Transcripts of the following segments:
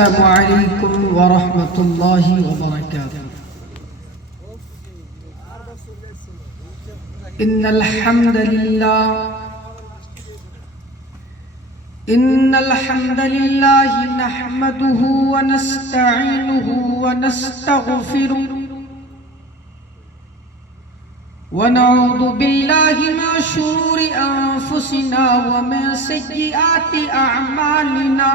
السلام عليكم ورحمة الله وبركاته. إن الحمد لله نحمده ونستعينه ونستغفره ونعوذ بالله من شرور أنفسنا ومن سيئات أعمالنا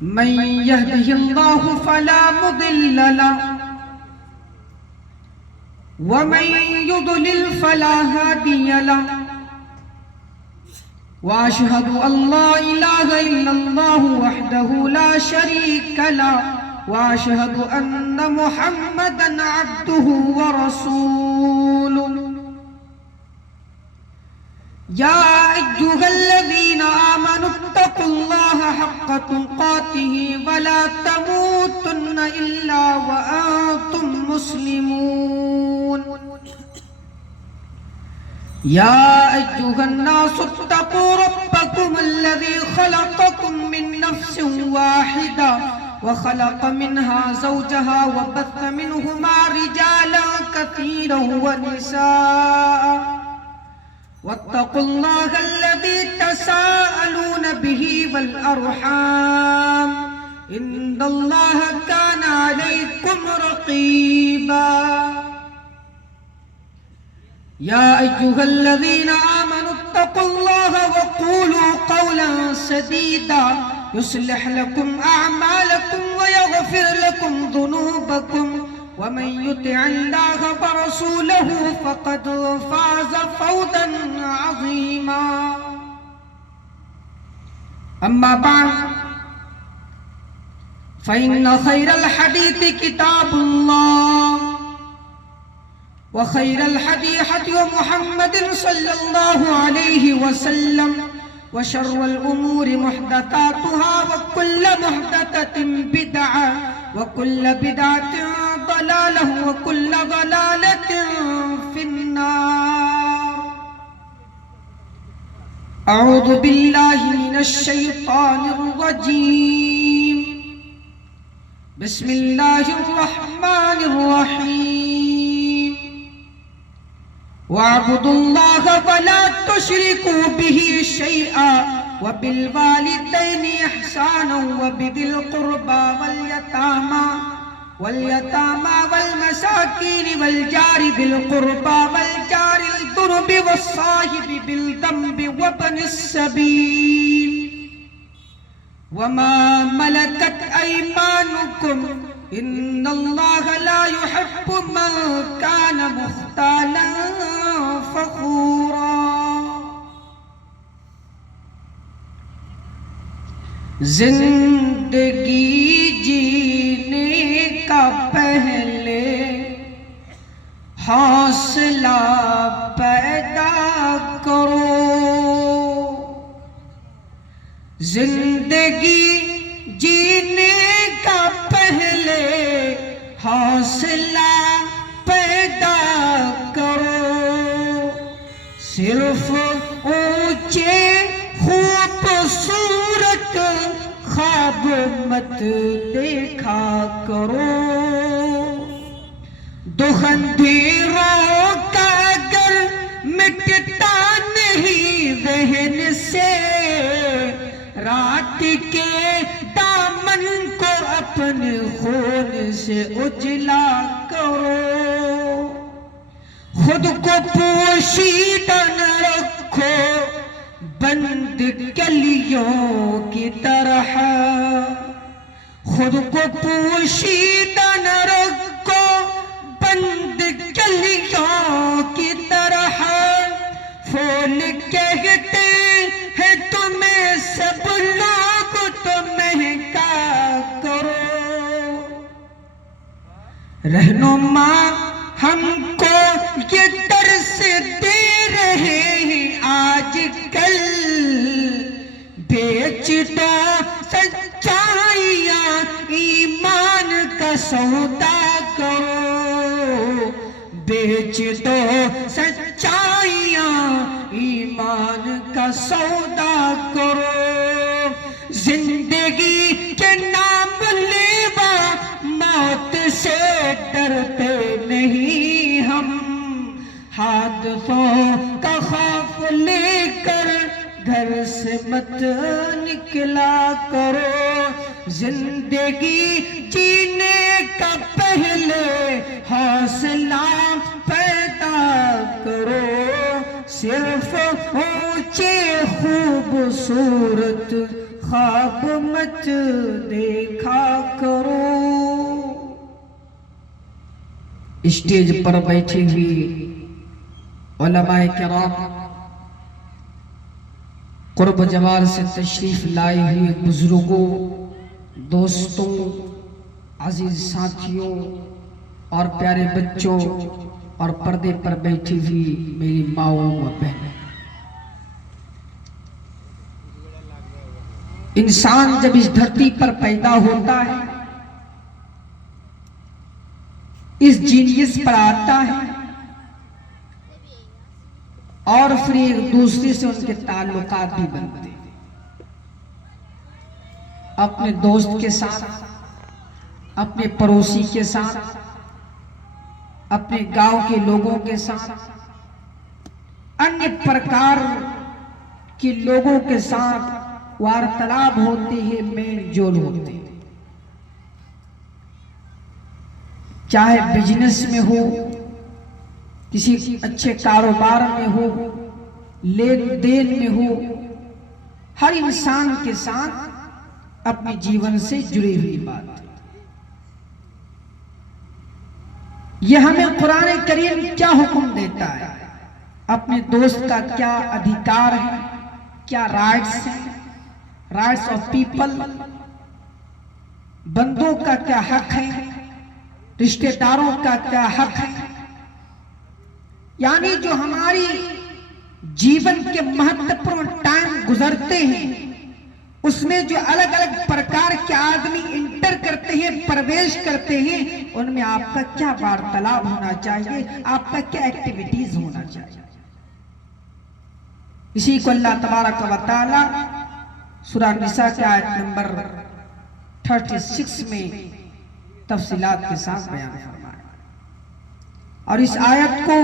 من يهده الله فلا مضل له ومن يضلل فلا هادي له وأشهد أن لا إله إلا الله وحده لا شريك له وأشهد أن محمدًا عبده ورسوله. يا أيها الذين آمنوا اتقوا الله حق تقاته ولا تموتن إلا وأنتم مسلمون. يا أيها الناس اتقوا ربكم الذي خلقكم من نفس واحدة وخلق منها زوجها وبث منهما رجالا كثيرا ونساء واتقوا الله الذي تساءلون به والأرحام إن الله كان عليكم رقيبا. يا أيها الذين آمنوا اتقوا الله وقولوا قولا سديدا يصلح لكم أعمالكم ويغفر لكم ذنوبكم ومن يطع الله ورسوله فقد فاز فوزا عظيما. أما بعد فإن خير الحديث كتاب الله وخير الهدي هدي محمد صلى الله عليه وسلم وشر الأمور محدثاتها وكل محدثة بدعة وكل بدعة ضلالة وكل ضلالة في النار. أعوذ بالله من الشيطان الرجيم. بسم الله الرحمن الرحيم. واعبدوا الله ولا تشركوا به شيئا وبالوالدين إحسانا وبذي القربى واليتامى والمساكين والجار ذي القربى والجار الجنب والصاحب بالذنب وابن السبيل وما ملكت أيمانكم إن الله لا يحب من كان مختالا فخورا. زندگی جینے کا پہلے حوصلہ پیدا کرو. زندگی جینے کا پہلے حوصلہ پیدا کرو. صرف اونچے خوبصورت خواب مت دیکھا کرو. اندھیروں کا اگر مٹتا نہیں ذہن سے رات کے دامن کو اپنے خون سے اجلا کرو. خود کو پوشیدہ نہ رکھو بند کلیوں کی طرح. خود کو پوشیدہ نہ رکھو بند کلیوں کی طرح. پھول کہتے ہیں تمہیں سب لوگ تو مہکا کرو. رہنما ہم کو یہ درس دے رہے ہیں آج کل. بیچ دو سچائیاں ایمان کا سودا کرو. بیچ دو سچائیاں ایمان کا سودا کرو. حادثوں کا خوف لے کر گھر سے مت نکلا کرو، زندگی جینے کا پہلے حوصلہ پیدا کرو، صرف اونچے خوبصورت خواب مت دیکھا کرو۔ اسٹیج پر بیٹھی ہوئی علماء کرام، قرب جوار سے تشریف لائی ہوئی بزرگوں، دوستوں، عزیز ساتھیوں اور پیارے بچوں اور پردے پر بیٹھی ہوئی میری ماؤں و بہنیں، انسان جب اس دھرتی پر پیدا ہوتا ہے، اس جینیس پر آتا ہے اور پھر ایک دوسرے سے ان کے تعلقات بھی بنتے ہیں، اپنے دوست کے ساتھ، اپنے پڑوسی کے ساتھ، اپنے گاؤں کے لوگوں کے ساتھ، انیہ پرکار کے لوگوں کے ساتھ وارتلاب ہوتے ہیں، میل جول ہوتے ہیں، چاہے بزنس میں ہو، کسی اچھے کاروبار میں ہو، لین دین میں ہو، ہر انسان کے ساتھ اپنے جیون سے جڑی ہوئی بات۔ یہ ہمیں قرآن کریم کیا حکم دیتا ہے، اپنے دوست کا کیا ادھیکار ہے، کیا رائٹس ہیں، رائٹس آف پیپل، بندوں کا کیا حق ہے، رشتہ داروں کا کیا حق ہے، یعنی جو ہماری جیون کے مہتوپورن ٹائم گزرتے ہیں، اس میں جو الگ الگ پرکار کے آدمی انٹر کرتے ہیں، پرویش کرتے ہیں، ان میں آپ کا کیا وارتلاب ہونا چاہیے، آپ کا کیا ایکٹیویٹیز ہونا چاہیے۔ اسی کو اللہ تبارک و تعالی سورہ نساء کے آیت نمبر 36 میں تفصیلات کے ساتھ بیان فرمایا، اور اس آیت کو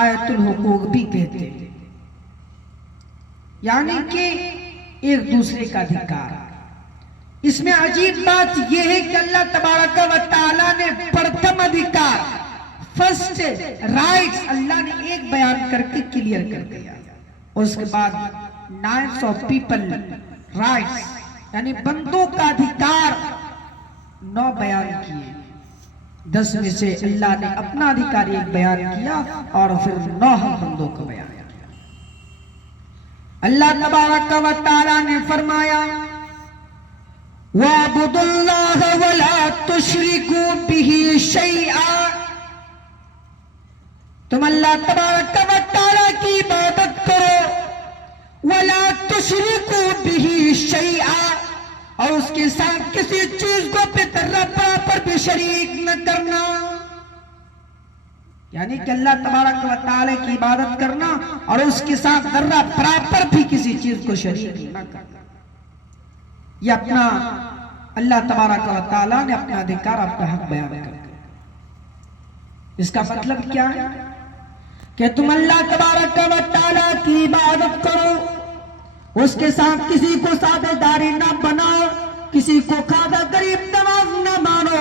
آیت الحقوق بھی کہتے ہیں، یعنی کہ ایک دوسرے کا ادھیکار۔ اس میں عجیب بات یہ ہے کہ اللہ تبارک و تعالی نے پرتم ادھیکار، فرسٹ رائٹس اللہ نے ایک بیان کر کے کلیئر کر دیا، اور اس کے بعد نائٹس آف پیپل رائٹس یعنی بندوں کا ادھیکار 9 بیان کیے، 10 میں سے اللہ نے اپنا ادھیکار ایک بیان کیا اور پھر 9 ہم بندوں کو بیان کیا۔ اللہ تبارک و تعالی نے فرمایا وَاعْبُدُوا اللَّهَ وَلَا تُشْرِكُوا بِهِ شَيْئًا، تم اللہ تبارک و تعالی کی عبادت کرو، وَلَا تُشْرِكُوا بِهِ شَيْئًا، اور اس کے ساتھ کسی چیز کو ذرہ برابر بھی شریک نہ کرنا، یعنی کہ اللہ تبارک و تعالی کی عبادت کرنا اور اس کے ساتھ ذرہ برابر بھی کسی چیز کو شریک نہ کرنا، یہ اپنا اللہ تبارک و تعالی نے اپنا ادھیکار، اپنا حق بیان کر دیا۔ اس کا مطلب کیا ہے کہ تم اللہ تبارک و تعالی کی عبادت کرو، اس کے ساتھ کسی کو سادہ داری نہ بناؤ، کسی کو خواجہ غریب نواز نہ مانو،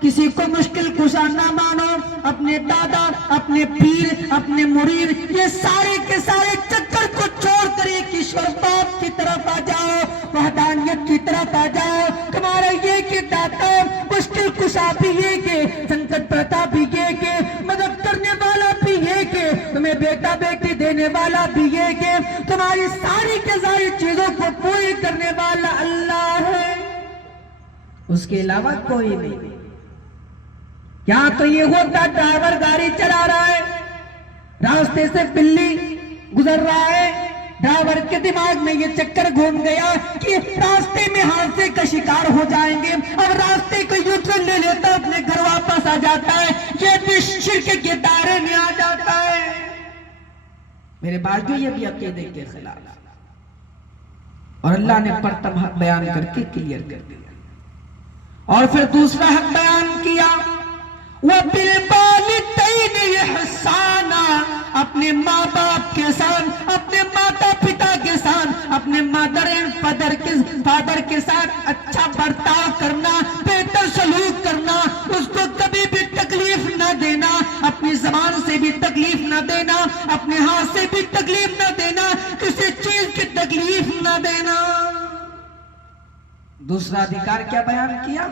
کسی کو مشکل کشا نہ مانو، اپنے دادا، اپنے پیر، اپنے مرید، یہ سارے کے سارے چکر کو چھوڑ کر ایک ایشور باپ کی طرف آ جاؤ، وحدانیت کی طرف آ جاؤ۔ تمہارا یہ کہ داتا، مشکل کشا بھی یہ کہ سنکٹ پرتا بھی یہ کہ مدد کرنے والا بھی یہ کہ تمہیں بیٹا بیٹی دینے والا بھی یہ کہ تمہاری ساری کے ساری چیزوں کو پوری کرنے والا اللہ ہے، اس کے علاوہ کوئی نہیں۔ یہاں تو یہ ہوتا ڈرائیور گاڑی چلا رہا ہے، راستے سے بلی گزر رہا ہے، ڈرائیور کے دماغ میں یہ چکر گھوم گیا کہ راستے میں حادثے کا شکار ہو جائیں گے، اب راستے کو یو ٹرن لے لیتا، اپنے گھر واپس آ جاتا ہے، یہ بھی شرک کے دائرے میں آ جاتا ہے۔ میرے بھائیو، یہ بھی عقیدے کے خلاف، اور اللہ نے پرتم حق بیان کر کے کلیئر کر دیا، اور پھر دوسرا حق بیان کیا وَبِالْوَالِدَيْنِ اِحْسَانًا، اپنے ماں باپ کے ساتھ، اپنے ماتا پتا کے ساتھ، اپنے مادر اینڈ فادر کے ساتھ اچھا برتاؤ کرنا، بہتر سلوک کرنا، اس کو کبھی بھی تکلیف نہ دینا، اپنی زبان سے بھی تکلیف نہ دینا، اپنے ہاتھ سے بھی تکلیف نہ دینا، کسی چیز کی تکلیف نہ دینا۔ دوسرا ادھیکار کیا بیان کیا؟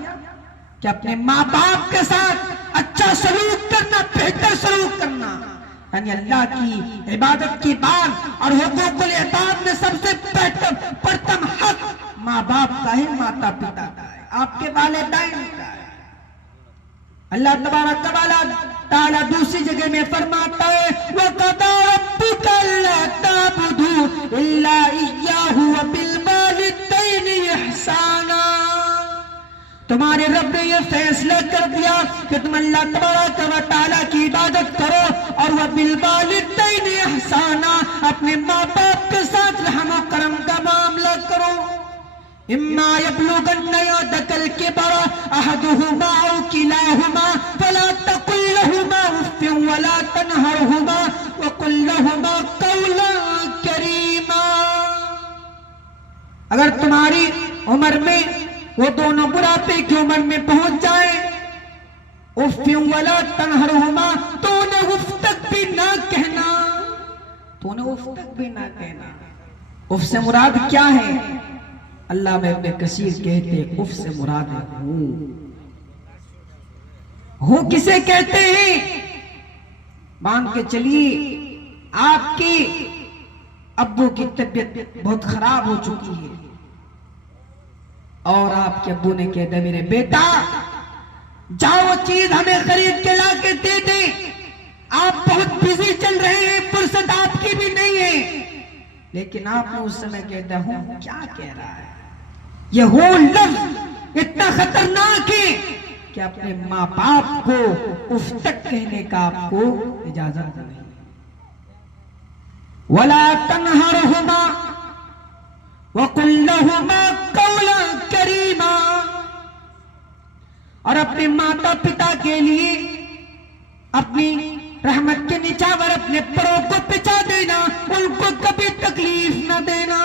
کہ اپنے ماں باپ کے ساتھ اچھا سلوک کرنا، بہتر سلوک کرنا، یعنی اللہ کی عبادت کی بات اور حقوق العباد میں سب سے پرتم حق ماں باپ کا ہے، ماتا پتا کا ہے، آپ کے والدین کا ہے۔ اللہ تبارک و تعالی دوسری جگہ میں فرماتا ہے وَقَضَىٰ رَبُّكَ أَلَّا تَعْبُدُوا إِلَّا إِيَّاهُ وَبِالْوَالِدَيْنِ إِحْسَانًا، تمہارے رب نے یہ فیصلہ کر دیا کہ تم اللہ تبارک و تعالیٰ کی عبادت کرو، اور وَبِالْوَالِدَيْنِ إِحْسَانًا، اپنے ماں باپ کے ساتھ رحم و کرم کا معاملہ کرو۔ اِمَّا يَبْلُغَنَّ عِندَكَ الْكِبَرَ أَحَدُهُمَا أَوْ كِلَاهُمَا فَلَا تَقُل لَّهُمَا أُفٍّ وَلَا تَنْهَرْهُمَا وَقُل لَّهُمَا قَوْلًا كَرِيمًا، اگر تمہاری عمر میں وہ دونوں بڑھاپے کی عمر میں پہنچ جائیں، اُفٍّ وَلَا تَنْهَرْهُمَا، تو انہیں اف تک بھی نہ کہنا، تو انہیں اف تک بھی نہ کہنا۔ اف سے مراد کیا ہے؟ اللہ میں ابن کثیر کہتے اف سے مراد ہے ہو کسے کہتے ہیں؟ مان کے چلیے آپ کی ابو کی طبیعت بہت خراب ہو چکی ہے اور آپ کے ابو نے کہہ دیا میرے بیٹا جاؤ وہ چیز ہمیں خرید کے لا کے دے دے، آپ بہت بزی چل رہے ہیں، فرصت آپ کی بھی نہیں ہے، لیکن آپ نے اس سمے کہہ دیا ہوں کیا کہہ رہا ہے؟ یہ ہو لفظ اتنا خطرناک ہے کہ اپنے ماں باپ کو اف تک کہنے کا آپ کو اجازت نہیں۔ وَلَا تَنْهَرْهُمَا وَقُلْ لَهُمَا قَوْلًا كَرِيمًا، اور اپنے ماتا پتا کے لیے اپنی رحمت کے نچاور اپنے پروں کو پچا دینا، ان کو کبھی تکلیف نہ دینا۔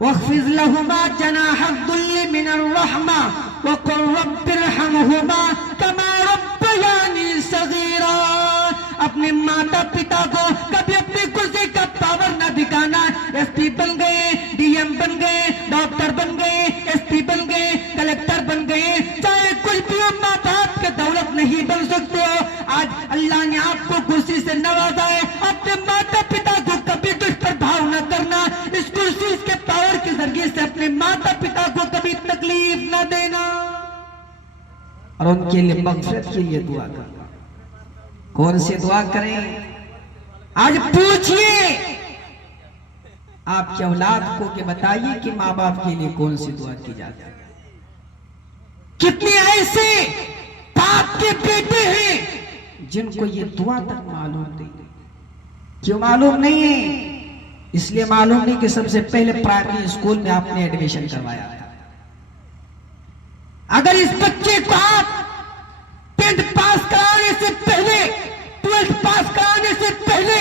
وَاخْفِضْ لَهُمَا جَنَاحَ الذُّلِّ مِنَ الرَّحْمَةِ وَقُلْ رَبِّ ارْحَمْهُمَا كَمَا رَبَّيَانِي صَغِيرًا، اپنے ماتا پتا کو کبھی اپنی کرسی کا پاور نہ دکھانا، ایس پی بن گئے، ڈی ایم بن گئے، ڈاکٹر بن گئے، ایس پی بن گئے، کلیکٹر بن گئے، چاہے کچھ بھی ہو، ماں باپ کے دولت نہیں بن سکتے ہو۔ آج اللہ نے آپ کو کرسی سے نوازا ہے، اپنے ماتا پتا کو کبھی دشپربھاؤ نہ کرنا، اس کرسی کے پاور کے ذریعے سے اپنے ماتا پتا کو کبھی تکلیف نہ دینا اور ان کے لیے مغفرت کے لیے دعا کرنا۔ کون سی دعا کریں؟ آج پوچھئے آپ کے اولاد کو کہ بتائیے کہ ماں باپ کے لیے کون سی دعا کی جاتی ہے؟ کتنے ایسے باپ کے بیٹے ہیں جن کو یہ دعا تک معلوم نہیں؟ کیوں معلوم نہیں ہے؟ اس لیے معلوم نہیں کہ سب سے پہلے پرائمری اسکول میں آپ نے ایڈمیشن کروایا تھا۔ اگر اس بچے کو آپ 10th پاس کرانے سے پہلے، 12th پاس کرانے سے پہلے،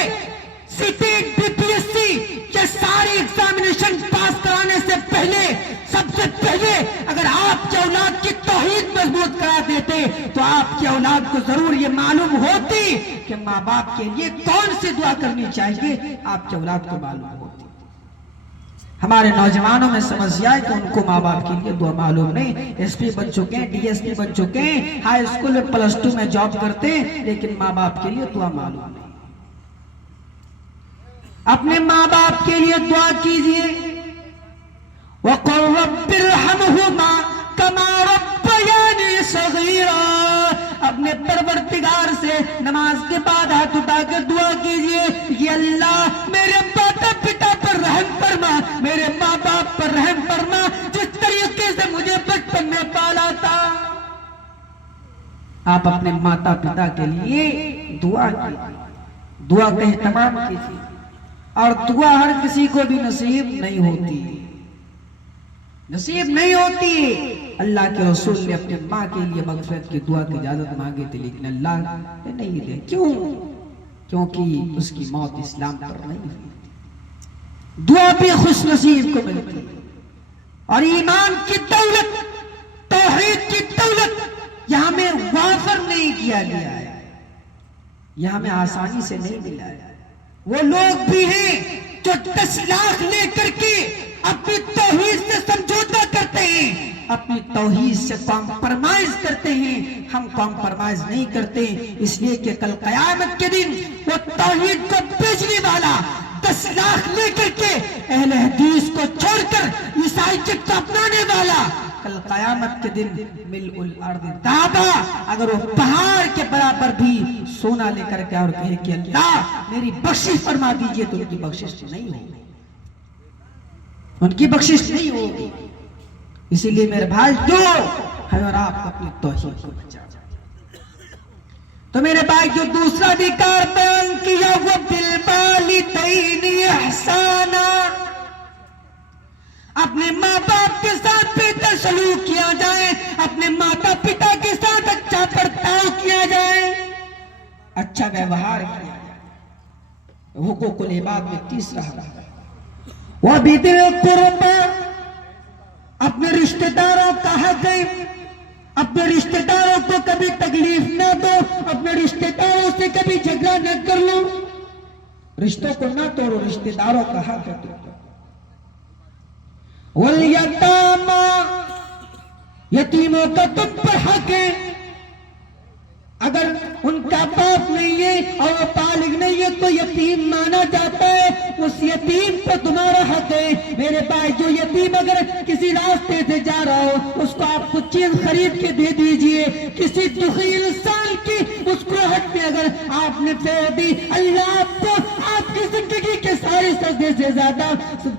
CTET, B P S C کے سارے ایگزامینیشن پاس کرانے سے پہلے، سب سے پہلے اگر آپ کے اولاد کی توحید مضبوط کرا دیتے تو آپ کے اولاد کو ضرور یہ معلوم ہوتی کہ ماں باپ کے لیے کون سی دعا کرنی چاہیے، آپ کے اولاد کو معلوم ہوتی۔ ہمارے نوجوانوں میں سمجھیا ہے کہ ان کو ماں باپ کے لیے دعا معلوم نہیں، ایس پی بن چکے ہیں، ڈی ایس پی بن چکے ہیں، ہائی اسکول میں +2 میں جاب کرتے ہیں، لیکن ماں باپ کے لیے دعا معلوم نہیں۔ اپنے ماں باپ کے لیے دعا کیجئے، وَقُلْ رَبِّ ارْحَمْهُمَا كَمَا رَبَّيَانِي صَغِيرًا، اپنے پروردگار سے نماز کے بعد ہاتھ اٹھا کے دعا کیجئے، یہ اللہ میرے ماتا پتا پر رحم فرما، میرے ماں باپ پر رحم فرما، جس طریقے سے مجھے بچپن میں پالا تھا۔ آپ اپنے ماتا پتا کے لیے دعا کیجئے، دعا کا اہتمام کیجئے، اور دعا ہر کسی کو بھی نصیب نہیں ہوتی۔ نصیب نہیں ہوتی. اللہ کے رسول نے اپنے ماں کے لیے مغفرت کی دعا کی اجازت مانگی تھی لیکن اللہ نے نہیں دے. کیوں؟ کیونکہ اس کی موت اسلام پر نہیں ہوئی. دعا بھی خوش نصیب کو ملتی اور ایمان کی دولت، توحید کی دولت یہاں میں وافر نہیں کیا گیا ہے، یہاں میں آسانی سے نہیں ملا ہے. وہ لوگ بھی ہیں جو 10 لاکھ لے کر کے اپنی توحید سے سمجھوتا کرتے ہیں، اپنی توحید سے کمپرمائز کرتے ہیں. ہم کمپرمائز نہیں کرتے اس لیے کہ کل قیامت کے دن وہ توحید کو بیچنے والا 10 لاکھ لے کر کے اہل حدیث کو چھوڑ کر عیسائیت کو اپنانے والا کل قیامت کے دن ملء الارض ذہبا، اگر وہ پہاڑ کے برابر بھی سونا لے کر کے اور کہے کہ اللہ میری بخشش فرما دیجئے تو ان کی بخشش نہیں ہوگی، ان کی بخشش نہیں ہوگی. اسی لیے میرے بھائی جو ہے اور آپ اپنی توحید کو بچا. تو میرے بھائی جو دوسرا بھی کار بیان کیا وہ بالوالدین احسانا، اپنے ماں باپ کے ساتھ بہتر سلوک کیا جائے، اپنے ماتا پتا کے ساتھ اچھا برتاؤ کیا جائے، اچھا ویوہار کیا جائے. حقوق العباد میں تیسرا حق ہے وَبِذِي الْقُرْبَى، اپنے رشتہ داروں کا حق ہے. اپنے رشتہ داروں کو کبھی تکلیف نہ دو، اپنے رشتہ داروں سے کبھی جھگڑا نہ کر لو، رشتوں کو نہ توڑو، رشتہ داروں کا حق ہے. وَالْيَتَامَى، یتیموں کا تم پر حق ہے. اگر ان کا باپ نہیں ہے اور وہ بالغ نہیں ہے تو یتیم مانا جاتا ہے، اس یتیم پر تمہارا حق ہے. میرے بھائی جو یتیم اگر کسی راستے سے جا رہا ہو اس کو آپ کچھ چیز خرید کے دے دیجئے. کسی دکھی انسان کی اس کو حق میں اگر آپ نے پھیر دی، اللہ آپ کو آپ کی زندگی کے سارے سجدے سے زیادہ،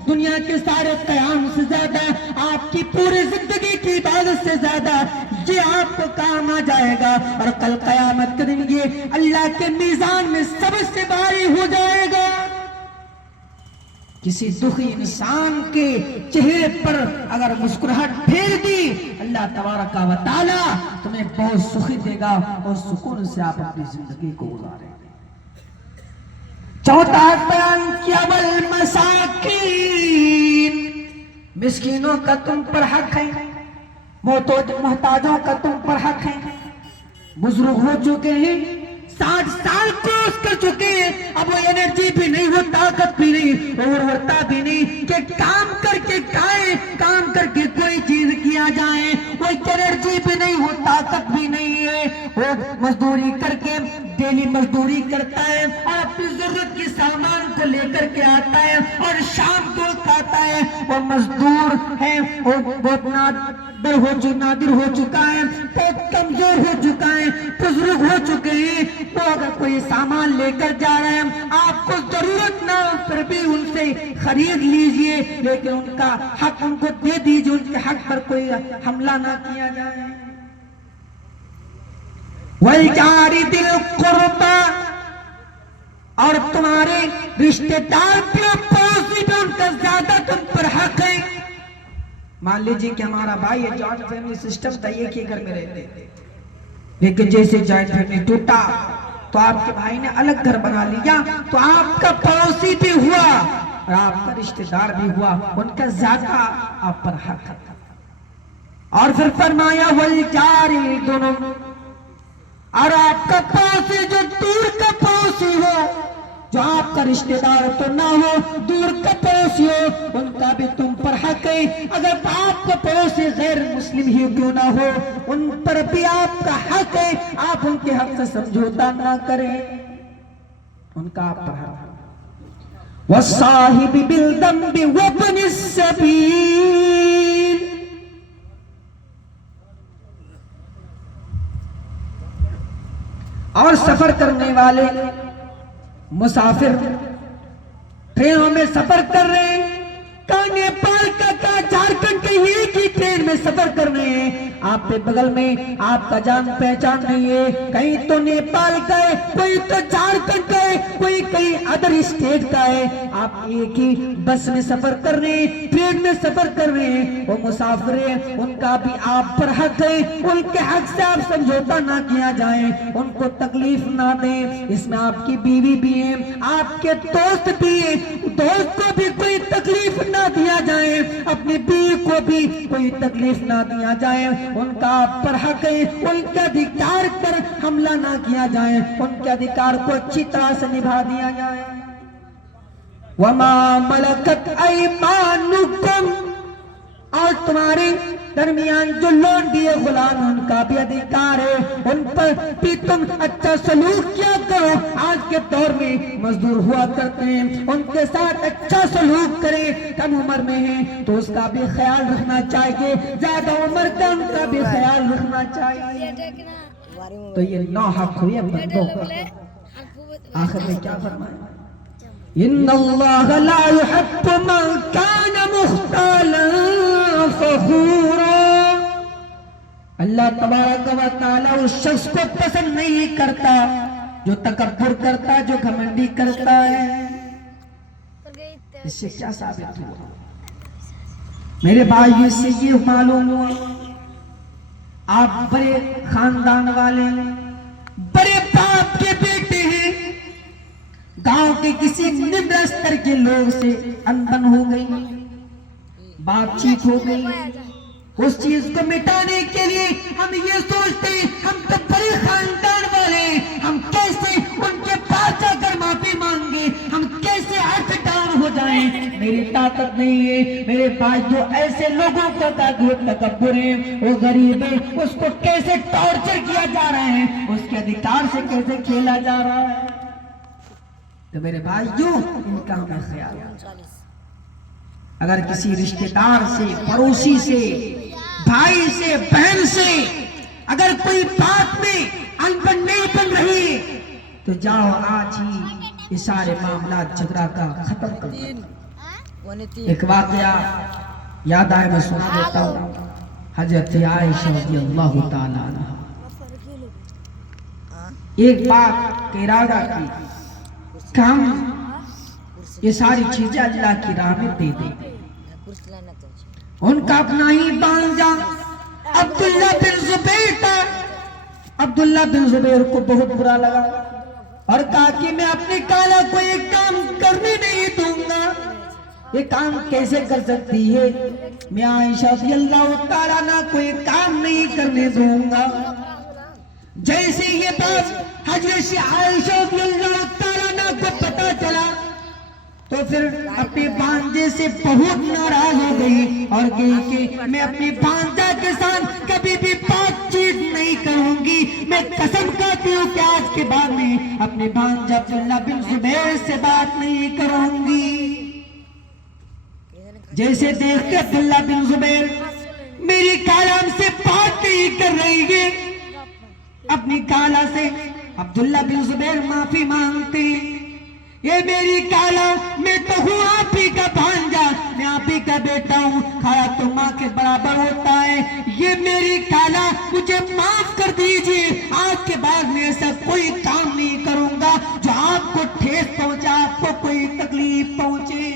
دنیا کے سارے قیام سے زیادہ، آپ کی پوری زندگی کی عبادت سے زیادہ یہ آپ کو کام آ جائے گا اور کل قیامت کے دن یہ اللہ کے میزان میں سب سے بھاری ہو جائے گا. کسی دکھی انسان کے چہرے پر اگر مسکراہٹ پھیر دی اللہ تبارک و تعالی تمہیں بہت سخی دے گا اور سکون سے آپ اپنی زندگی کو گزاریں گے. چوتھا بیان کیا والمساکین، مسکینوں کا تم پر حق ہے، محتاجوں کا تم پر حق ہے. بزرگ ہو چکے ہیں، 60 سال کروس کر چکے ہیں، اب وہ انرجی بھی نہیں، وہ طاقت بھی نہیں، اور ورتا بھی نہیں کہ کام کر کے کھائیں، کام کر کے کوئی چیز کیا جائے. کوئی انرجی بھی نہیں، وہ طاقت بھی نہیں ہے. وہ مزدوری کر کے ڈیلی مزدوری کرتا ہے اور اپنی ضرورت کی سامان کو لے کر کے آتا ہے اور شام کو کھاتا ہے. وہ مزدور ہے، وہ بہت نادر ہو چکا ہے، بہت کمزور ہو چکا ہے، بزرگ ہو چکے ہیں. وہ اگر کوئی سامان لے کر جا رہے ہیں، آپ کو ضرورت نہ ہو پھر بھی ان سے خرید لیجئے، لیکن ان کا حق ان کو دے دیجئے، ان کے حق پر کوئی حملہ نہ کیا جائے. وَالْجَارِ ذِي الْقُرْبَى، اور تمہارے رشتہ دار بھی اور پڑوسی بھی ان کا زیادہ تم پر حق ہے. مان لیجئے کہ ہمارا بھائی ہے، جوائنٹ فیملی سسٹم تھا، ایک ہی گھر میں رہتے تھے، لیکن جیسے جوائنٹ فیملی ٹوٹا تو آپ کے بھائی نے الگ گھر بنا لیا تو آپ کا پڑوسی بھی ہوا اور آپ کا رشتہ دار بھی ہوا، ان کا زیادہ آپ پر حق ہے. اور پھر فرمایا وَالْجَارِ جُنُبٍ، اور آپ کا پڑوسی جو دور کا پڑوسی ہو، جو آپ کا رشتہ دار تو نہ ہو، دور کا پڑوسی ہو، ان کا بھی تم پر حق ہے. اگر آپ کا پڑوسی غیر مسلم ہی کیوں نہ ہو، ان پر بھی آپ کا حق ہے، آپ ان کے حق سے سمجھوتا نہ کریں، ان کا آپ پر حق ہے. وَالصَّاحِبِ بِالْجَنبِ وَابْنِ السَّبِيلِ، اور سفر کرنے والے مسافر ٹرینوں میں سفر کر رہے ہیں، کہاں نیپال کا کہاں جھارکھنڈ کے ایک ہی ٹرین میں سفر کر رہے ہیں. آپ پہ بغل میں آپ کا جان پہچان نہیں ہے، کہیں تو نیپال کا ہے، کوئی تو جھارکھنڈ کا ہے، کوئی کہیں ادر اسٹیٹ کا ہے، آپ ایک ہی بس میں سفر کر رہے ہیں، ٹرین میں سفر کر رہے ہیں، وہ مسافر ہیں، ان کا بھی آپ پر حق ہے، ان کے حق سے آپ سمجھوتا نہ کیا جائے، ان کو تکلیف نہ دیں۔ اس میں آپ کی بیوی بھی ہے، آپ کے دوست بھی ہیں، دوست کو بھی کوئی تکلیف نہ دیا جائے، اپنی بیوی کو بھی کوئی تکلیف نہ دیا جائے، ان کا آپ پر حق ہے، ان کے ادھیکار پر حملہ نہ کیا جائے، ان کے ادھیکار کو اچھی طرح سے نبھا دیا جائے۔ وَمَا مَلَكَتْ أَيْمَانُكُمْ، اور تمہارے درمیان جو لون دیے غلام، ان کا بھی ادھیکار ہے، ان پر بھی تم اچھا سلوک کیا کرو۔ آج کے دور میں مزدور ہوا کرتے ہیں، ان کے ساتھ اچھا سلوک کریں، کم عمر میں ہیں تو اس کا بھی خیال رکھنا چاہیے، زیادہ عمر کا ان کا بھی خیال رکھنا چاہیے۔ تو یہ 9 حق ہوئے بندوں کا۔ آخر میں کیا فرمایا؟ ان اللہ لا يحب من كان مختالا فخورا، اللہ تبارک و تعالی اس شخص کو پسند نہیں کرتا جو تکبر کرتا، جو گھمنڈی کرتا ہے۔ اس سے کیا ثابت ہوا میرے بھائی؟ اس سے یہ معلوم ہوا آپ بڑے خاندان والے، بڑے باپ کے بیٹے ہیں، گاؤں کے کسی نمن استر کے لوگ سے انبن ہو گئی، بات چیت ہو گئی، اس چیز کو مٹانے کے لیے ہم یہ سوچتے ہیں ہم تو بڑے خاندان والے، ہم کیسے ان کے پاس جا کر معافی مانگے، ہم کیسے ہاتھ ڈاؤن ہو جائیں، میری طاقت نہیں ہے۔ میرے پاس جو ایسے لوگوں کا تکبر ہے، وہ غریب ہے، اس کو کیسے ٹارچر کیا جا رہا ہے، اس کے ادھیکار سے کیسے کھیلا جا رہا ہے۔ تو میرے بھائیوں، ان کا ہمیں خیال ہے۔ اگر کسی رشتہ دار سے، پڑوسی سے، بھائی سے، بہن سے اگر کوئی بات میں انبن نہیں بن رہی تو جاؤ آج ہی یہ سارے معاملات جھگڑا کا ختم کر دو۔ ایک واقعہ یاد آئے، میں سنا دیتا ہوں۔ حضرت عائشہ رضی اللہ تعالیٰ عنہ ایک بات کا ارادہ کی کہ ہم یہ ساری چیزیں اللہ کی راہ میں دے دیں۔ ان کا اپنا ہی بانجا عبداللہ بن زبیر تھا۔ عبداللہ بن زبیر کو بہت برا لگا اور کہا کہ میں اپنے کالا کو یہ کام کرنے نہیں دوں گا، یہ کام کیسے کر سکتی ہے، میں عائشہ رضی اللہ تعالیٰ عنہ کو یہ کام نہیں کرنے دوں گا۔ جیسے یہ بات حضرت عائشہ رضی اللہ تعالیٰ عنہ کو پتا چلا تو پھر اپنے بھانجے سے بہت ناراض ہو گئی اور کہی کہ میں اپنی بھانجہ کے ساتھ کبھی بھی بات چیت نہیں کروں گی، میں قسم کھاتی ہوں کہ آج کے بعد میں اپنے بھانجہ عبداللہ بن زبیر سے بات نہیں کروں گی۔ جیسے دیکھ کے عبداللہ بن زبیر میری کالا ہم سے بات نہیں کر رہی ہے، اپنی کالا سے عبداللہ بن زبیر معافی مانگتے ہیں، یہ میری کالا، میں تو ہوں آپ ہی کا بھانجا، میں آپ ہی کا بیٹا ہوں، کھایا تو ماں کے برابر ہوتا ہے، یہ میری کالا مجھے معاف کر دیجئے، آج کے بعد میں ایسا کوئی کام نہیں کروں گا جو آپ کو ٹھیس پہنچا، آپ کو کوئی تکلیف پہنچے۔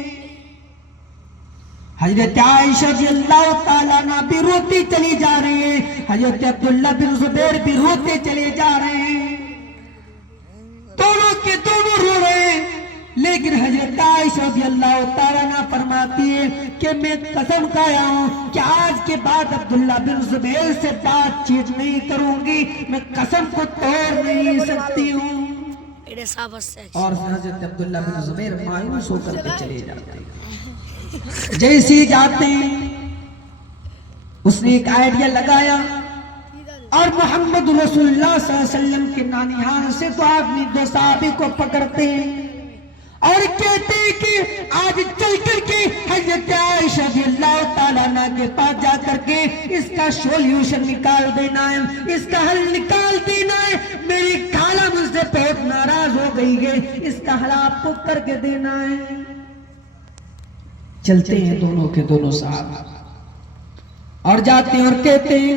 حضرت عائشہ رضی اللہ تعالیٰ عنہ بھی روتی چلی جا رہی ہے، حضرت عبداللہ بن زبیر بھی روتے چلے جا رہے ہیں، دونوں کے دونوں رو رہے ہیں، لیکن حضرت عائشہ رضی اللہ تعالیٰ عنہ فرماتی ہے کہ میں قسم کھایا ہوں کہ آج کے بعد عبداللہ بن زبیر سے بات چیت نہیں کروں گی، میں قسم کو توڑ نہیں سکتی ہوں۔ اور حضرت عبداللہ بن زبیر مایوس ہو کر کے چلے جاتے ہیں۔ جیسے ہی جاتے ہیں اس نے ایک آئیڈیا لگایا اور محمد رسول اللہ صلی اللہ علیہ وسلم کے نانیہان سے تو آدمی دو صحابی کو پکڑتے ہیں اور کہتے ہیں کہ آج چل کر کے حضرت عائشہ رضی اللہ تعالیٰ عنہ کے پاس جا کر کے اس کا سولوشن نکال دینا ہے، اس کا حل نکال دینا ہے، میری خالہ مجھ سے بہت ناراض ہو گئی ہے، اس کا حل آپ کو کر کے دینا ہے۔ چلتے ہیں دونوں کے دونوں صاحب اور جاتے ہیں اور کہتے ہیں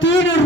3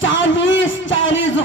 40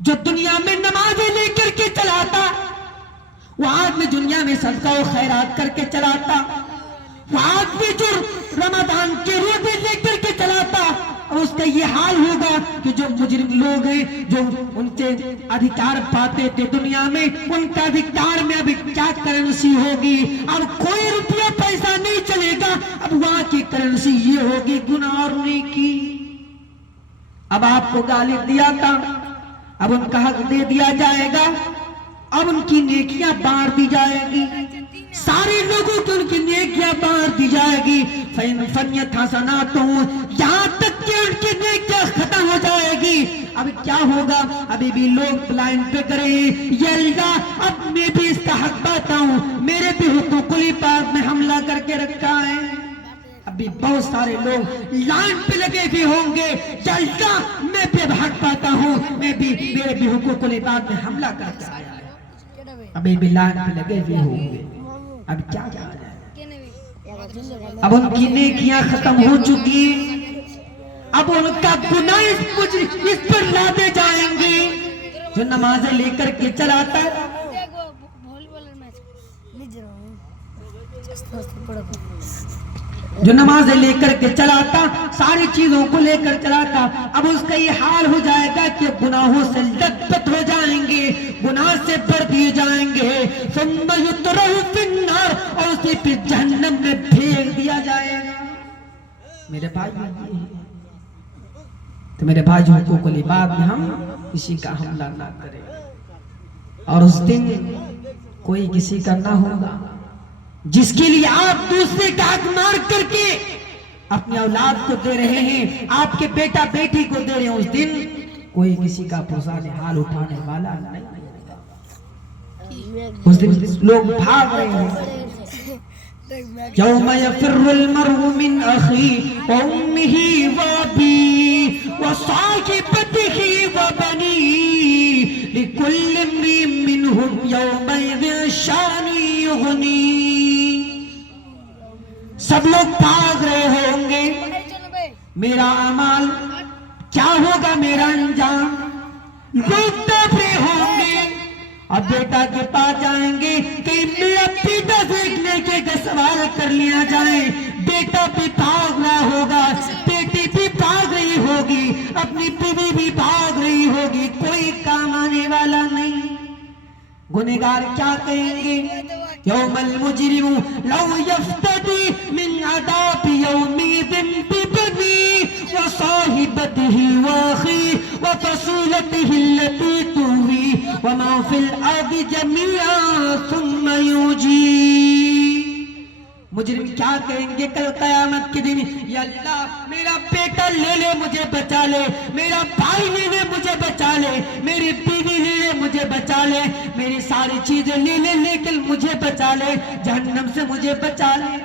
جو دنیا میں نمازیں لے کر کے چلاتا، وہ آدمی دنیا میں صدقہ و خیرات کر کے چلاتا، وہ آدمی جو رمضان کے روزے لے کر کے چلاتا، اور اس کا یہ حال ہوگا کہ جو مجرم لوگ ہیں جو ان سے ادھیکار پاتے تھے دنیا میں، ان کا ادھیکار میں ابھی کیا کرنسی ہوگی؟ اب کوئی روپیہ پیسہ نہیں چلے گا، اب وہاں کی کرنسی یہ ہوگی گناہ اور نیکی۔ اب آپ کو گالی دیا تھا، اب ان کا حق دے دیا جائے گا، اب ان کی نیکیاں بانٹ دی جائے گی، سارے لوگوں کو ان کی نیکیاں بانٹ دی جائے گی۔ فَنِّيَتْ حَسَنَاتُهُ، یہاں تک کہ ان کی نیکیاں ختم ہو جائے گی۔ اب کیا ہوگا؟ ابھی بھی لوگ پلائن پہ کریں، یا اللہ اب میں بھی اس کا حق پاتا ہوں، میرے بھی حقوق العباد میں حملہ کر کے رکھا ہے۔ ابھی بہت سارے لوگ لائن پہ لگے بھی ہوں گے، یا اللہ میں بھی حق پاتا ہوں، میرے بھی حقوق العباد میں حملہ کرتا ہے۔ ابھی بھی لائن پہ لگے بھی ہوں گے، اب کیا جا رہا ہے؟ اب ان کی نیکیاں ختم ہو چکی، اب ان کا گناہ اس پر لادے جائیں گے۔ جو نمازیں لے کر کے چلاتا ہے، جو نمازیں لے کر کے چلاتا، ساری چیزوں کو لے کر چلاتا، اب اس کا یہ حال ہو جائے گا کہ گناہوں سے لت پت ہو جائیں گے، گناہ سے بھر دیے جائیں گے، ثم یطرح فی النار، اور اسے پھر جہنم میں پھینک دیا جائے گا۔ میرے بھائی، تو میرے بھائی حقوق العباد میں ہم کسی کا حملہ نہ کریں، اور اس دن کوئی کسی کا نہ ہوگا، جس کے لیے آپ دوسرے کا حق مار کر کے اپنی اولاد کو دے رہے ہیں، آپ کے بیٹا بیٹی کو دے رہے ہیں، اس دن کوئی کسی کا پرسان حال اٹھانے والا نہیں ہوگا۔ اس دن لوگ بھاگ رہے ہیں۔ یوم یفر المرء من اخیہ وامہ وابیہ وصاحبتہ وبنیہ لکل امرئ منہم یومئذ شأن یغنیہ۔ سب لوگ بھاگ رہے ہوں گے، میرا اعمال کیا ہوگا، میرا انجام، لوگ دیکھ رہے ہوں گے، اب بیٹا کے پاس جائیں گے کہ میرا بیٹا دیکھنے کے سوال کر لیا جائے، بیٹا بھی بھاگ رہا ہوگا، بیٹی بھی بھاگ رہی ہوگی، اپنی بیوی بھی بھاگ رہی ہوگی، کوئی کام آنے والا نہیں۔ گنہگار کیا کہیں گے؟ یوم المجرم لو یفتدی من عذاب یومئذ ببنیہ وصاحبتہ واخیہ وفصیلتہ التی تؤویہ ومن فی الارض جمیعا ثم ینجیہ۔ مجرم کیا کہیں گے کل قیامت کے دن؟ یا اللہ میرا بیٹا لے لے مجھے بچا لے، میرا بھائی لے لے مجھے بچا لے، میری بیوی لے لے مجھے بچا لے، میری ساری چیزیں لے لے لیکن مجھے بچا لے، جہنم سے مجھے بچا لے۔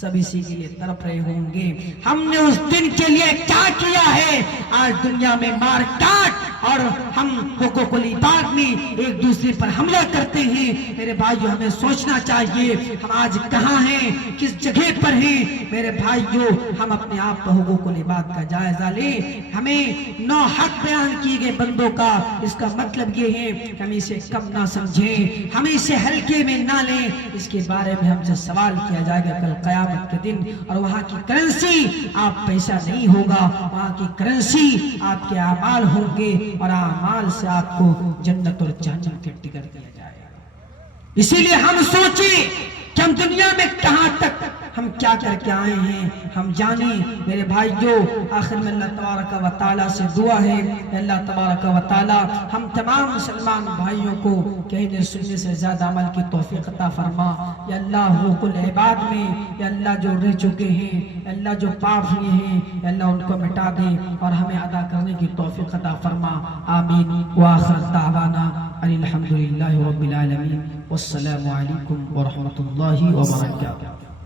سب اسی کے لیے تڑپ رہے ہوں گے، ہم نے اس دن کے لیے کیا کیا ہے؟ آج دنیا میں مار کاٹ اور ہم حقوق العباد میں ایک دوسرے پر حملہ کرتے ہیں۔ میرے بھائیو ہمیں سوچنا چاہیے ہم آج کہاں ہیں، کس جگہ پر ہیں۔ میرے بھائیو ہم اپنے آپ پر حقوق العباد کا جائزہ لیں۔ ہمیں نو حق بیان کیے گئے بندوں کا، اس کا مطلب یہ ہے کہ ہم اسے کم نہ سمجھیں، ہم اسے ہلکے میں نہ لیں۔ اس کے بارے میں ہم سے سوال کیا جائے گا کل قیامت کے دن، اور وہاں کی کرنسی آپ پیسہ نہیں ہوگا، وہاں کی کرنسی آپ کے اعمال ہوں گے، اور اعمال سے آپ کو جنت اور جہنم کے ٹکٹ دیا جائے گا۔ اسی لیے ہم سوچیں کہ ہم دنیا میں کہاں تک ہم کیا کر کے آئے ہیں، ہم جانیں۔ میرے بھائیو آخر میں اللہ تبارک و تعالیٰ سے دعا ہے، اللہ تبارک و تعالیٰ ہم تمام مسلمان بھائیوں کو کہنے سننے سے زیادہ عمل کی توفیق عطا فرما۔ یا اللہ حقوق العباد میں یا اللہ جو رہ چکے ہیں، یا اللہ جو پاپ ہوئے ہیں، یا اللہ ان کو مٹا دے اور ہمیں ادا کرنے کی توفیق عطا فرما، آمین۔ وآخر دعوانا الحمدللہ رب العالمین، والسلام علیکم ورحمۃ اللہ وبرکاتہ۔